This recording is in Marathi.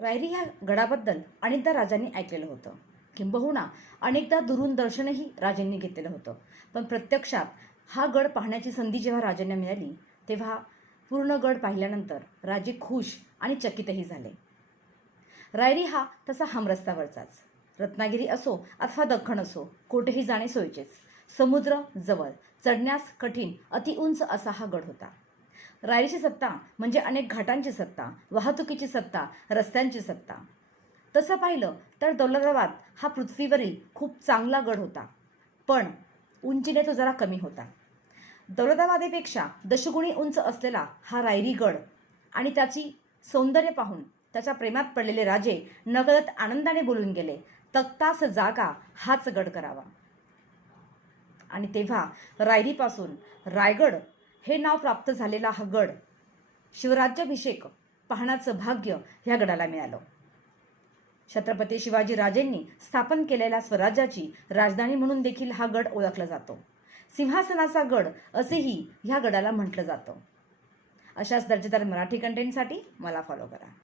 रायरी ह्या गडाबद्दल अनेकदा राजांनी ऐकलेलं होतं. किंबहुना अनेकदा दुरून दर्शनही राजांनी घेतलेलं होतं. पण प्रत्यक्षात हा गड पाहण्याची संधी जेव्हा राजांना मिळाली तेव्हा पूर्ण गड पाहिल्यानंतर राजे खुश आणि चकितही झाले. रायरी हा तसा हमरस्त्यावरचाच रत्नागिरी असो अथवा दख्खन असो कोठेही जाणे सोयीचेच. समुद्र जवळ चढण्यास कठीण अतिउंच असा हा गड होता. रायरीची सत्ता म्हणजे अनेक घाटांची सत्ता वाहतुकीची सत्ता रस्त्यांची सत्ता. तसं पाहिलं तर दौलताबाद हा पृथ्वीवरील खूप चांगला गड होता. पण उंचीने तो जरा कमी होता. दौलताबादेपेक्षा दशगुणी उंच असलेला हा रायरी गड आणि त्याची सौंदर्य पाहून त्याच्या प्रेमात पडलेले राजे नगदत आनंदाने बोलून गेले तक्तास जागा हाच गड करावा. आणि तेव्हा रायरीपासून रायगड हे नाव प्राप्त झालेला हा गड शिवराज्याभिषेक पाहण्याचं भाग्य ह्या गडाला मिळालं. छत्रपती शिवाजी राजेंनी स्थापन केलेल्या स्वराज्याची राजधानी म्हणून देखील हा गड ओळखला जातो. सिंहासनाचा गड असेही ह्या गडाला म्हटलं जातं. अशाच दर्जेदार मराठी कंटेंटसाठी मला फॉलो करा.